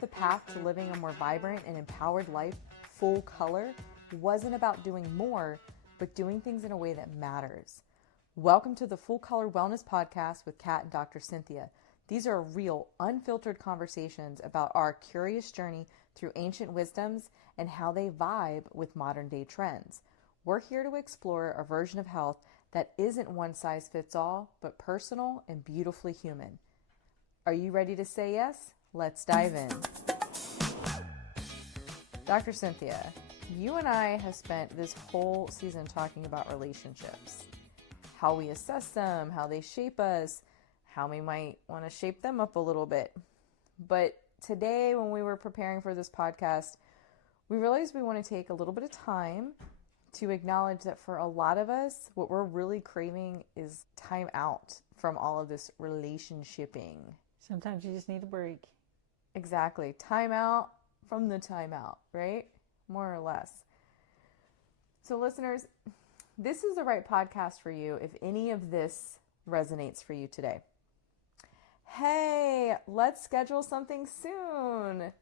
the path to living a more vibrant and empowered life, full color, wasn't about doing more, but doing things in a way that matters. Welcome to the Full Color Wellness Podcast with Kat and Dr. Cynthia. These are real, unfiltered conversations about our curious journey through ancient wisdoms and how they vibe with modern day trends. We're here to explore a version of health that isn't one size fits all, but personal and beautifully human. Are you ready to say yes? Let's dive in. Dr. Cynthia, you and I have spent this whole season talking about relationships, how we assess them, how they shape us, how we might want to shape them up a little bit. But today, when we were preparing for this podcast, we realized we want to take a little bit of time to acknowledge that for a lot of us, what we're really craving is time out from all of this relationshiping. Sometimes you just need a break. Exactly. Time out from the time out, right? More or less. So listeners, this is the right podcast for you if any of this resonates for you today. Hey, let's schedule something soon.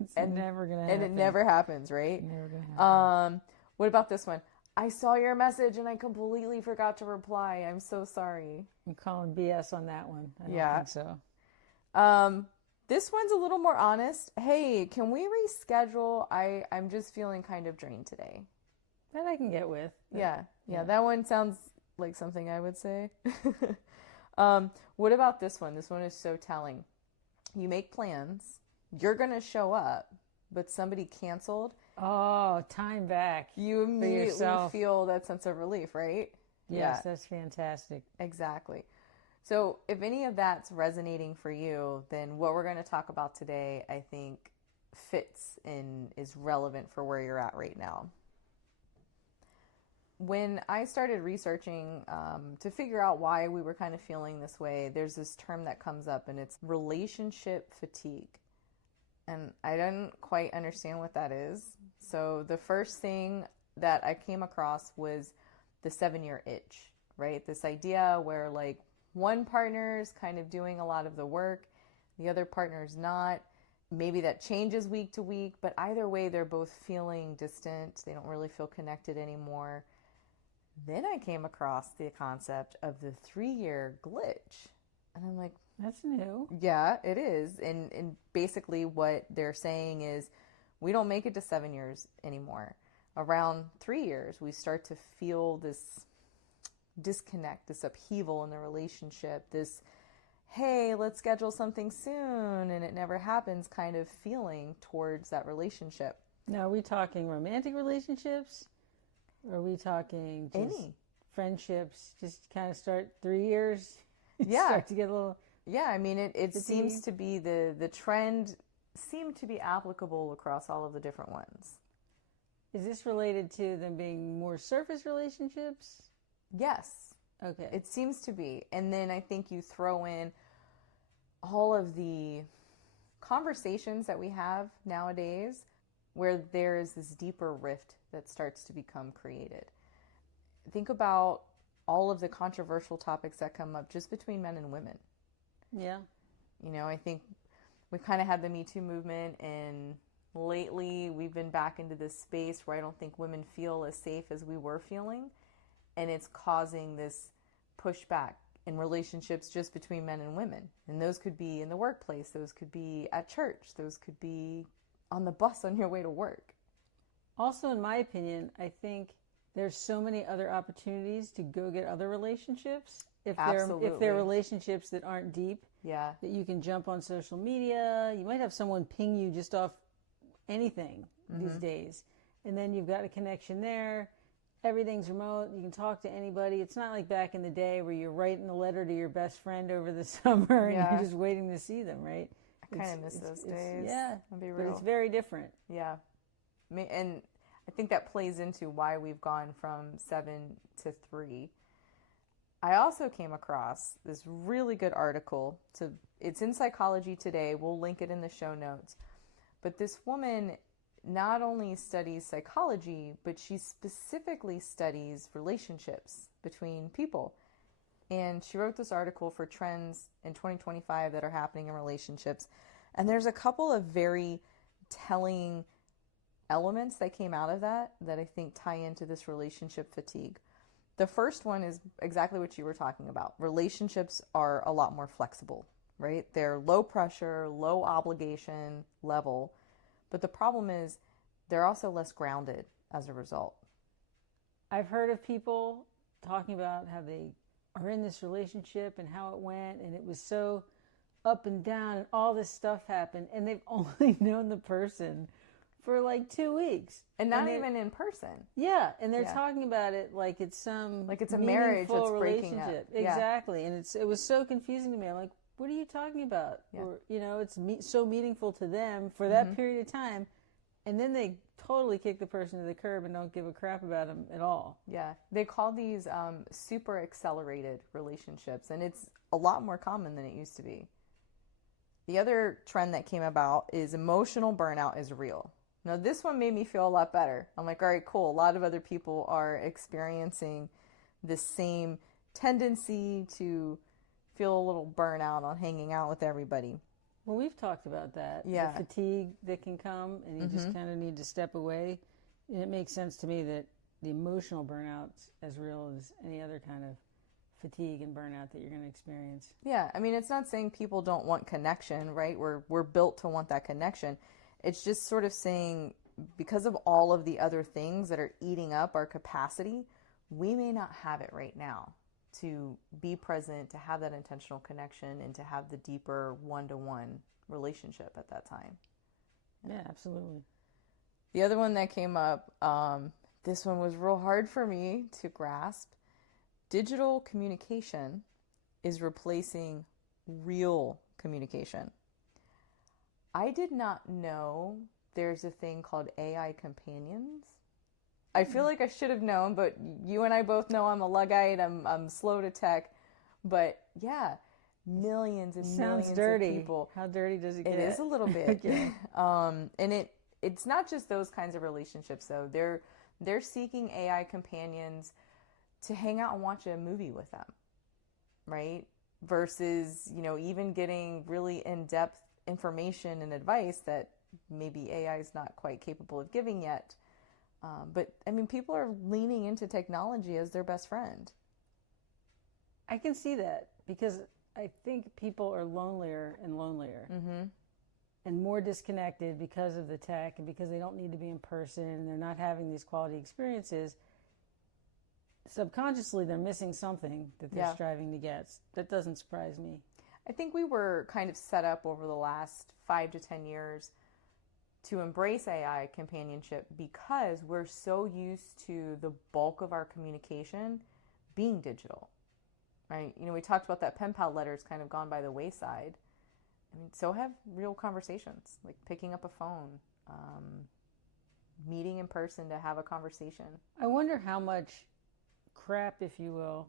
It's never going to happen. And it never happens, right? Never going to happen. What about this one? I saw your message and I completely forgot to reply. I'm so sorry. I'm calling BS on that one. I don't think so. This one's a little more honest. Hey, can we reschedule? I'm just feeling kind of drained today. That I can get with. Yeah. That one sounds like something I would say. What about this one? This one is so telling. You make plans. You're going to show up, but somebody canceled. Oh, time back. You immediately feel that sense of relief, right? Yes, that's fantastic. Exactly. So if any of that's resonating for you, then what we're going to talk about today, I think, fits and is relevant for where you're at right now. When I started researching to figure out why we were kind of feeling this way, there's this term that comes up and it's relationship fatigue. And I didn't quite understand what that is. So the first thing that I came across was the 7-year itch, right? This idea where like one partner's kind of doing a lot of the work, the other partner's not. Maybe that changes week to week, but either way, they're both feeling distant. They don't really feel connected anymore. Then I came across the concept of the 3-year glitch. And I'm like, that's new. Yeah, it is. And basically what they're saying is we don't make it to 7 years anymore. Around 3 years, we start to feel this disconnect, this upheaval in the relationship, this, hey, let's schedule something soon, and it never happens kind of feeling towards that relationship. Now, are we talking romantic relationships? Or are we talking just friendships? Just kind of start 3 years? Yeah. Start to get a little... Yeah, I mean, it seems to be the trend seemed to be applicable across all of the different ones. Is this related to them being more surface relationships? Yes. Okay. It seems to be. And then I think you throw in all of the conversations that we have nowadays where there is this deeper rift that starts to become created. Think about all of the controversial topics that come up just between men and women. Yeah. You know, I think we've kind of had the Me Too movement, and lately we've been back into this space where I don't think women feel as safe as we were feeling. And it's causing this pushback in relationships just between men and women. And those could be in the workplace. Those could be at church. Those could be on the bus on your way to work. Also, in my opinion, I think there's so many other opportunities to go get other relationships. If they're relationships that aren't deep. Yeah. That you can jump on social media. You might have someone ping you just off anything these days. And then you've got a connection there. Everything's remote. You can talk to anybody. It's not like back in the day where you're writing a letter to your best friend over the summer and you're just waiting to see them, right? I kind of miss those days. Yeah, I'll be real. But it's very different. Yeah. And I think that plays into why we've gone from 7 to 3. I also came across this really good article. It's in Psychology Today. We'll link it in the show notes. But this woman not only studies psychology, but she specifically studies relationships between people. And she wrote this article for trends in 2025 that are happening in relationships. And there's a couple of very telling elements that came out of that I think tie into this relationship fatigue. The first one is exactly what you were talking about. Relationships are a lot more flexible, right? They're low pressure, low obligation level. But the problem is they're also less grounded as a result. I've heard of people talking about how they are in this relationship and how it went, and it was so up and down and all this stuff happened, and they've only known the person for like 2 weeks. And not even in person. Yeah, and they're talking about it like it's some like it's a marriage that's breaking up. Exactly. And it was so confusing to me. I'm like, what are you talking about? Or, it's so meaningful to them for that period of time, and then they totally kick the person to the curb and don't give a crap about them at all. Yeah, they call these super accelerated relationships, and it's a lot more common than it used to be. The other trend that came about is emotional burnout is real. Now, this one made me feel a lot better. I'm like, all right, cool. A lot of other people are experiencing this same tendency to feel a little burnout on hanging out with everybody. Well, we've talked about that. Yeah. The fatigue that can come, and you just kind of need to step away. And it makes sense to me that the emotional burnout's as real as any other kind of fatigue and burnout that you're going to experience. Yeah, I mean, it's not saying people don't want connection, right? We're built to want that connection. It's just sort of saying because of all of the other things that are eating up our capacity, we may not have it right now to be present, to have that intentional connection, and to have the deeper one-to-one relationship at that time. Yeah, absolutely. The other one that came up, this one was real hard for me to grasp. Digital communication is replacing real communication. I did not know there's a thing called AI companions. I feel like I should have known, but you and I both know I'm a Luddite. I'm slow to tech. But yeah, millions and millions of people. How dirty does it get? It is a little bit. Okay. And it's not just those kinds of relationships, though. They're seeking AI companions to hang out and watch a movie with them, right? Versus, even getting really in-depth information and advice that maybe AI is not quite capable of giving yet. But I mean, people are leaning into technology as their best friend. I can see that because I think people are lonelier and lonelier and more disconnected because of the tech and because they don't need to be in person and they're not having these quality experiences. Subconsciously, they're missing something that they're striving to get. That doesn't surprise me. I think we were kind of set up over the last 5 to 10 years to embrace AI companionship because we're so used to the bulk of our communication being digital, right? We talked about that pen pal letters kind of gone by the wayside. I mean, so have real conversations, like picking up a phone, meeting in person to have a conversation. I wonder how much crap, if you will,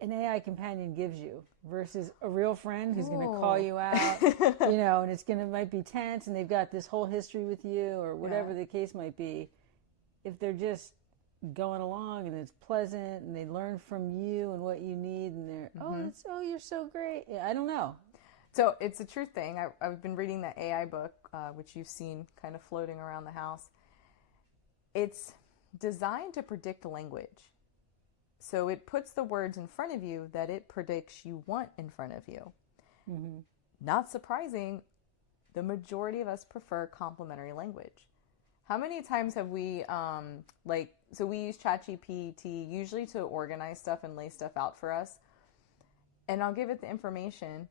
an AI companion gives you versus a real friend who's going to call you out, and it's might be tense and they've got this whole history with you or whatever the case might be. If they're just going along and it's pleasant and they learn from you and what you need and they're, you're so great. Yeah, I don't know. So it's a true thing. I've been reading that AI book, which you've seen kind of floating around the house. It's designed to predict language. So it puts the words in front of you that it predicts you want in front of you. Not surprising, the majority of us prefer complementary language. How many times have we, so we use ChatGPT usually to organize stuff and lay stuff out for us. And I'll give it the information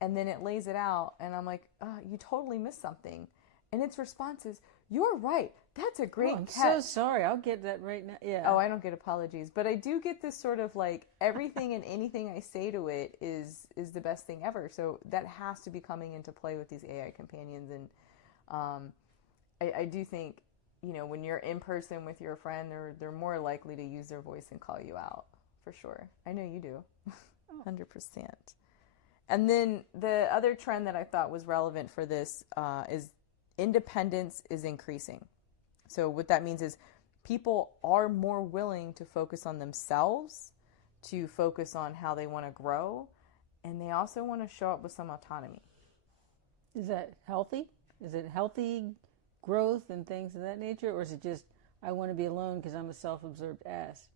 and then it lays it out and I'm like, you totally missed something. And its response is, you're right. That's a great catch. I'm so sorry. I'll get that right now. Yeah. Oh, I don't get apologies. But I do get this sort of like everything and anything I say to it is the best thing ever. So that has to be coming into play with these AI companions. And I do think, when you're in person with your friend, they're more likely to use their voice and call you out for sure. I know you do. 100%. And then the other trend that I thought was relevant for this is independence is increasing. So what that means is people are more willing to focus on themselves, to focus on how they want to grow, and they also want to show up with some autonomy. Is that healthy? Is it healthy growth and things of that nature? Or is it just, I want to be alone because I'm a self-absorbed ass?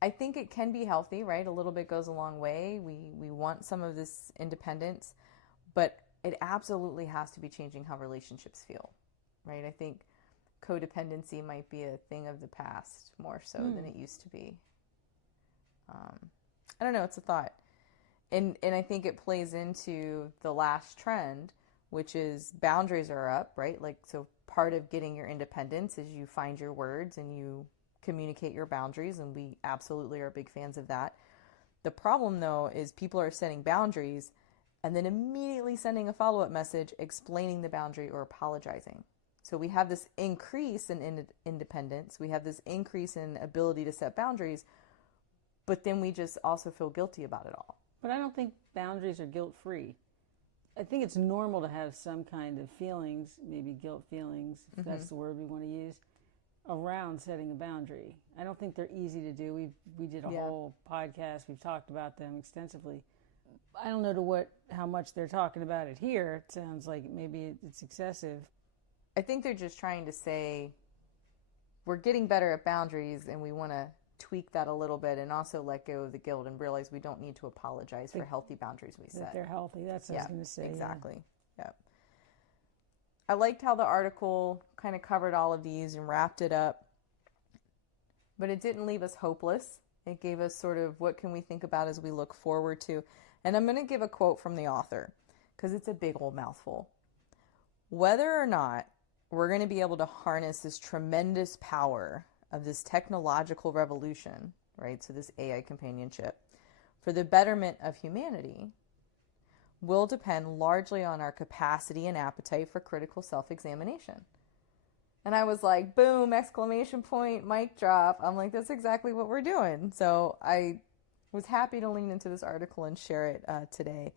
I think it can be healthy, right? A little bit goes a long way. We want some of this independence, but it absolutely has to be changing how relationships feel, right? I think codependency might be a thing of the past more so than it used to be. I don't know, it's a thought. And I think it plays into the last trend, which is boundaries are up, right? Like, so part of getting your independence is you find your words and you communicate your boundaries, and we absolutely are big fans of that. The problem, though, is people are setting boundaries and then immediately sending a follow-up message explaining the boundary or apologizing. So we have this increase in independence. We have this increase in ability to set boundaries, but then we just also feel guilty about it all. But I don't think boundaries are guilt-free. I think it's normal to have some kind of feelings, maybe guilt feelings, if that's the word we want to use, around setting a boundary. I don't think they're easy to do. We did a whole podcast. We've talked about them extensively. I don't know how much they're talking about it here. It sounds like maybe it's excessive. I think they're just trying to say we're getting better at boundaries and we want to tweak that a little bit and also let go of the guilt and realize we don't need to apologize for healthy boundaries we set. That they're healthy. That's what I was going to say. Exactly. Yeah. I liked how the article kind of covered all of these and wrapped it up, but it didn't leave us hopeless. It gave us sort of what can we think about as we look forward to. And I'm going to give a quote from the author because it's a big old mouthful. Whether or not we're going to be able to harness this tremendous power of this technological revolution, right? So this AI companionship for the betterment of humanity will depend largely on our capacity and appetite for critical self-examination. And I was like, boom, exclamation point, mic drop. I'm like, that's exactly what we're doing. So I was happy to lean into this article and share it today.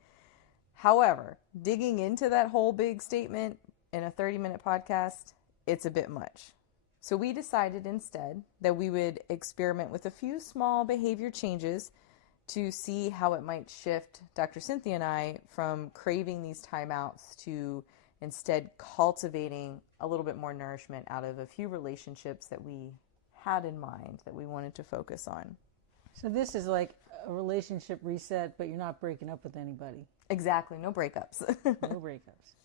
However, digging into that whole big statement in a 30-minute podcast, it's a bit much. So we decided instead that we would experiment with a few small behavior changes to see how it might shift Dr. Cynthia and I from craving these timeouts to instead cultivating a little bit more nourishment out of a few relationships that we had in mind that we wanted to focus on. So this is like a relationship reset, but you're not breaking up with anybody. Exactly. No breakups. No breakups.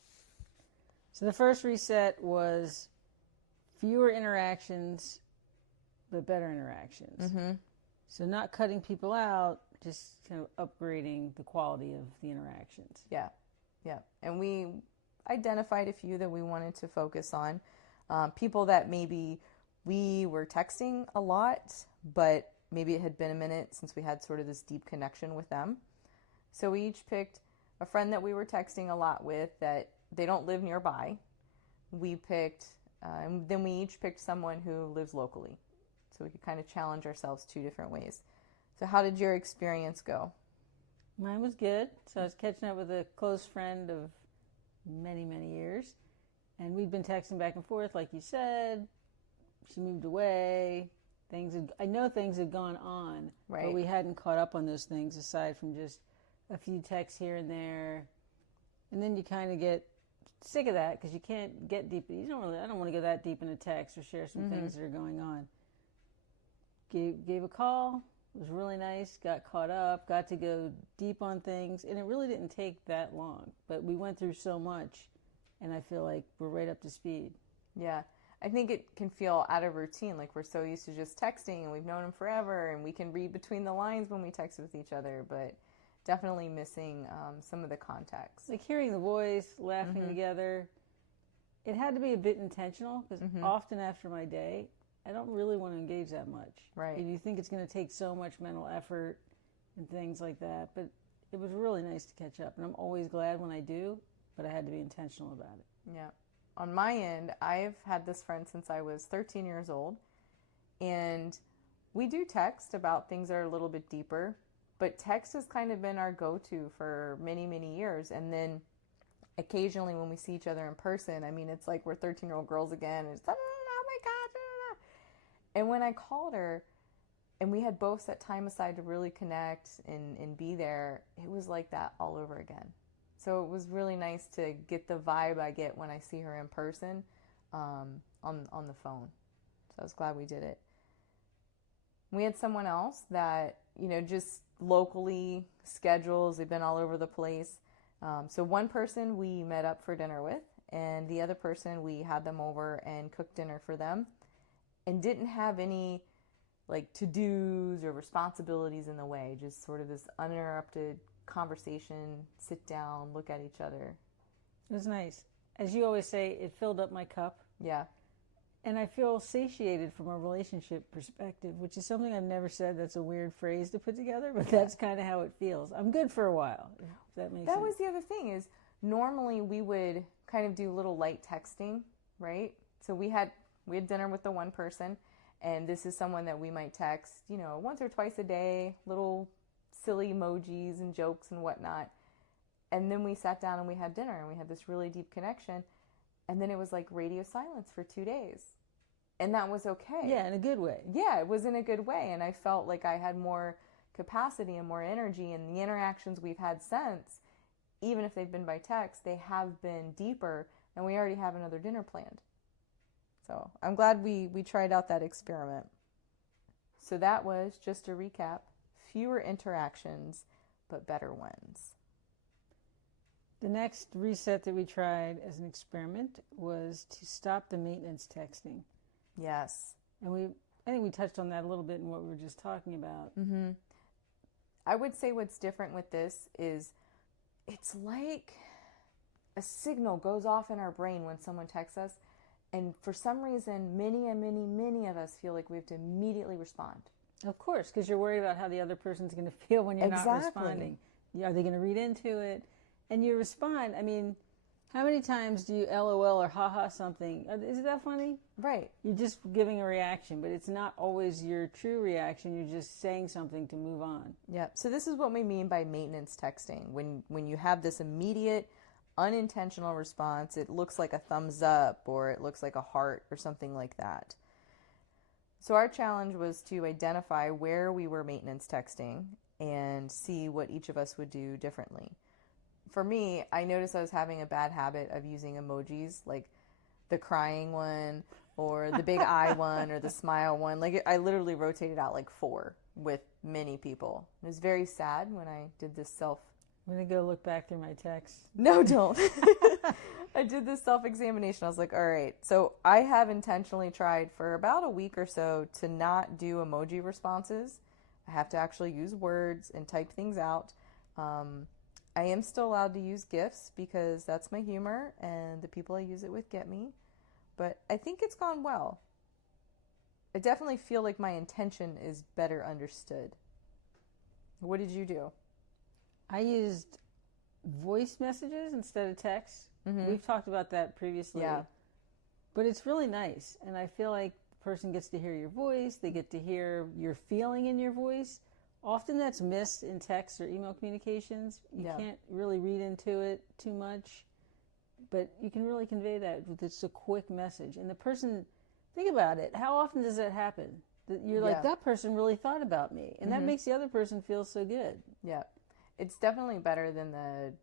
So the first reset was fewer interactions, but better interactions. Mm-hmm. So not cutting people out, just kind of upgrading the quality of the interactions. Yeah. And we identified a few that we wanted to focus on. People that maybe we were texting a lot, but maybe it had been a minute since we had sort of this deep connection with them. So we each picked a friend that we were texting a lot with that they don't live nearby. We picked, and then we each picked someone who lives locally. So we could kind of challenge ourselves two different ways. So how did your experience go? Mine was good. So I was catching up with a close friend of many, many years. And we'd been texting back and forth, like you said. She moved away. I know things had gone on, right, but we hadn't caught up on those things aside from just a few texts here and there. And then you kind of get sick of that because you can't get deep. I don't want to go that deep in a text or share some things that are going on. Gave a call. It was really nice. Got caught up. Got to go deep on things. And it really didn't take that long. But we went through so much, and I feel like we're right up to speed. Yeah. I think it can feel out of routine. Like we're so used to just texting, and we've known him forever, and we can read between the lines when we text with each other. But definitely missing some of the context. Like hearing the voice, laughing together. It had to be a bit intentional because often after my day, I don't really want to engage that much. Right. And you think it's going to take so much mental effort and things like that. But it was really nice to catch up. And I'm always glad when I do, but I had to be intentional about it. Yeah. On my end, I've had this friend since I was 13 years old. And we do text about things that are a little bit deeper. But text has kind of been our go-to for many, many years. And then occasionally when we see each other in person, I mean, it's like we're 13-year-old girls again. And it's like, oh my God. And when I called her and we had both set time aside to really connect and be there, it was like that all over again. So it was really nice to get the vibe I get when I see her in person on the phone. So I was glad we did it. We had someone else that, just locally schedules. They've been all over the place. So one person we met up for dinner with, and the other person we had them over and cooked dinner for them, and didn't have any like to-dos or responsibilities in the way. Just sort of this uninterrupted conversation, sit down, look at each other. It was nice. As you always say, it filled up my cup. Yeah. And I feel satiated from a relationship perspective, which is something I've never said. That's a weird phrase to put together, but that's kind of how it feels. I'm good for a while, if that makes sense. That was the other thing is normally we would kind of do little light texting, right? So we had dinner with the one person, and this is someone that we might text, once or twice a day, little silly emojis and jokes and whatnot. And then we sat down and we had dinner and we had this really deep connection. And then it was like radio silence for 2 days. And that was okay. Yeah, in a good way. Yeah, it was in a good way. And I felt like I had more capacity and more energy. And the interactions we've had since, even if they've been by text, they have been deeper. And we already have another dinner planned. So I'm glad we tried out that experiment. So that was, just to recap, fewer interactions, but better ones. The next reset that we tried as an experiment was to stop the maintenance texting. Yes. And I think we touched on that a little bit in what we were just talking about. Mm-hmm. I would say what's different with this is it's like a signal goes off in our brain when someone texts us. And for some reason, many of us feel like we have to immediately respond. Of course, because you're worried about how the other person's going to feel when you're not responding. Are they going to read into it? And you respond. I mean, how many times do you LOL or haha something? Is that funny? Right. You're just giving a reaction, but it's not always your true reaction. You're just saying something to move on. Yep. So this is what we mean by maintenance texting. When you have this immediate, unintentional response, it looks like a thumbs up or it looks like a heart or something like that. So our challenge was to identify where we were maintenance texting and see what each of us would do differently. For me, I noticed I was having a bad habit of using emojis, like the crying one or the big eye one or the smile one. Like I literally rotated out like 4 with many people. It was very sad when I did this I'm going to go look back through my texts. No, don't. I did this self-examination. I was like, all right. So I have intentionally tried for about a week or so to not do emoji responses. I have to actually use words and type things out. I am still allowed to use GIFs because that's my humor and the people I use it with get me. But I think it's gone well. I definitely feel like my intention is better understood. What did you do? I used voice messages instead of text. Mm-hmm. We've talked about that previously. Yeah. But it's really nice. And I feel like the person gets to hear your voice. They get to hear your feeling in your voice. Often that's missed in text or email communications. You can't really read into it too much. But you can really convey that with just a quick message. And the person, think about it. How often does that happen? That you're like, that person really thought about me. And that makes the other person feel so good. Yeah. It's definitely better than the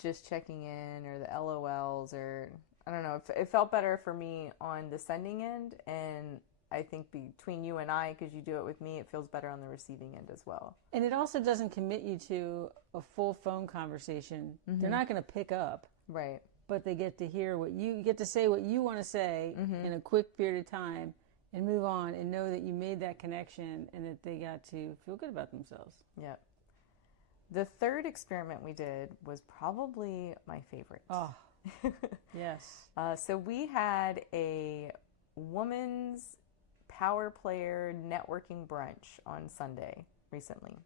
just checking in or the LOLs or, I don't know. It felt better for me on the sending end. And I think between you and I, because you do it with me, it feels better on the receiving end as well. And it also doesn't commit you to a full phone conversation. Mm-hmm. They're not going to pick up. Right. But they get to hear you get to say what you want to say in a quick period of time and move on and know that you made that connection and that they got to feel good about themselves. Yep. The third experiment we did was probably my favorite. Oh, yes. So we had a woman's power player networking brunch on Sunday recently.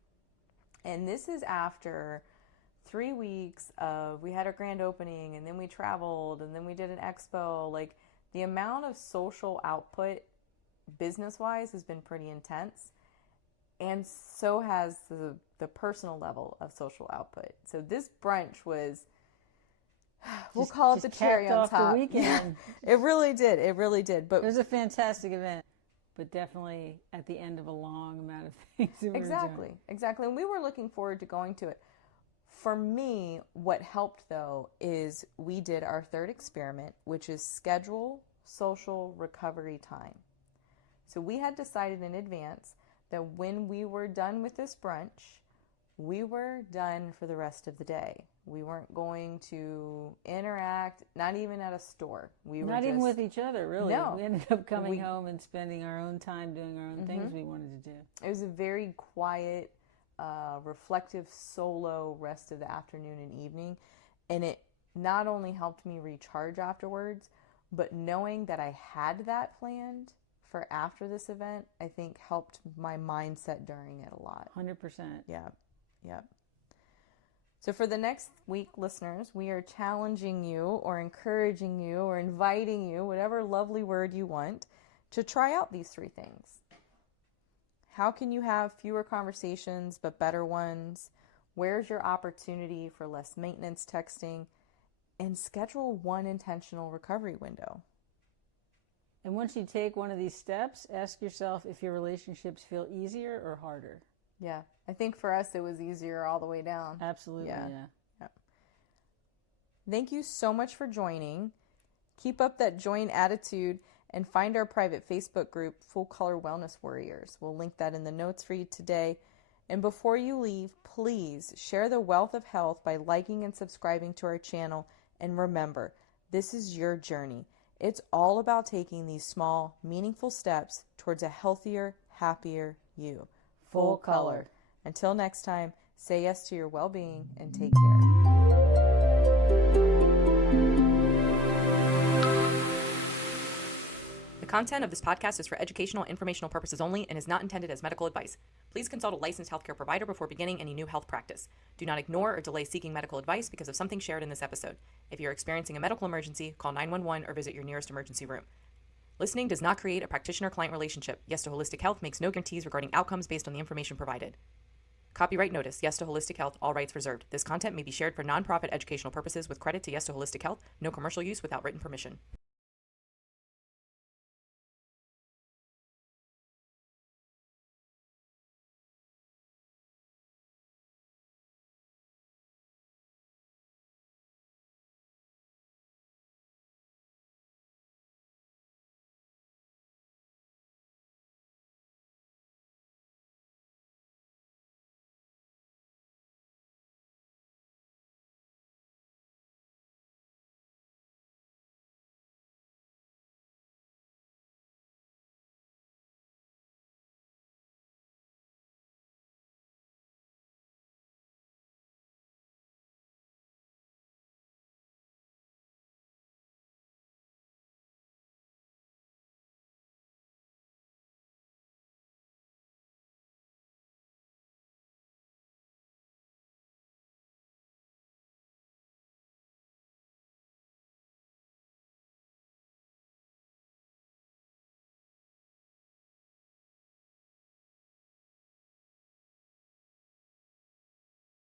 And this is after 3 weeks of, we had our grand opening and then we traveled and then we did an expo. Like the amount of social output business-wise has been pretty intense. And so has the personal level of social output. So this brunch was, we'll call it the cherry on top. The weekend. Yeah, it really did. It really did. But it was a fantastic event, but definitely at the end of a long amount of things. Exactly. And we were looking forward to going to it. For me, what helped though is we did our third experiment, which is schedule social recovery time. So we had decided in advance that when we were done with this brunch, we were done for the rest of the day. We weren't going to interact, not even at a store. We were not even with each other, really. No. We ended up coming home and spending our own time doing our own things we wanted to do. It was a very quiet, reflective, solo rest of the afternoon and evening. And it not only helped me recharge afterwards, but knowing that I had that planned for after this event, I think helped my mindset during it a lot. 100%. Yeah. Yep. So for the next week, listeners, we are challenging you or encouraging you or inviting you, whatever lovely word you want, to try out these 3 things. How can you have fewer conversations but better ones? Where's your opportunity for less maintenance texting? And schedule one intentional recovery window. And once you take one of these steps, ask yourself if your relationships feel easier or harder. Yeah. I think for us, it was easier all the way down. Absolutely, yeah. Thank you so much for joining. Keep up that join attitude and find our private Facebook group, Full Color Wellness Warriors. We'll link that in the notes for you today. And before you leave, please share the wealth of health by liking and subscribing to our channel. And remember, this is your journey. It's all about taking these small, meaningful steps towards a healthier, happier you. Full color. Until next time, say yes to your well-being and take care. The content of this podcast is for educational and informational purposes only and is not intended as medical advice. Please consult a licensed healthcare provider before beginning any new health practice. Do not ignore or delay seeking medical advice because of something shared in this episode. If you're experiencing a medical emergency, call 911 or visit your nearest emergency room. Listening does not create a practitioner-client relationship. Yes to Holistic Health makes no guarantees regarding outcomes based on the information provided. Copyright notice, Yes to Holistic Health, all rights reserved. This content may be shared for nonprofit educational purposes with credit to Yes to Holistic Health. No commercial use without written permission.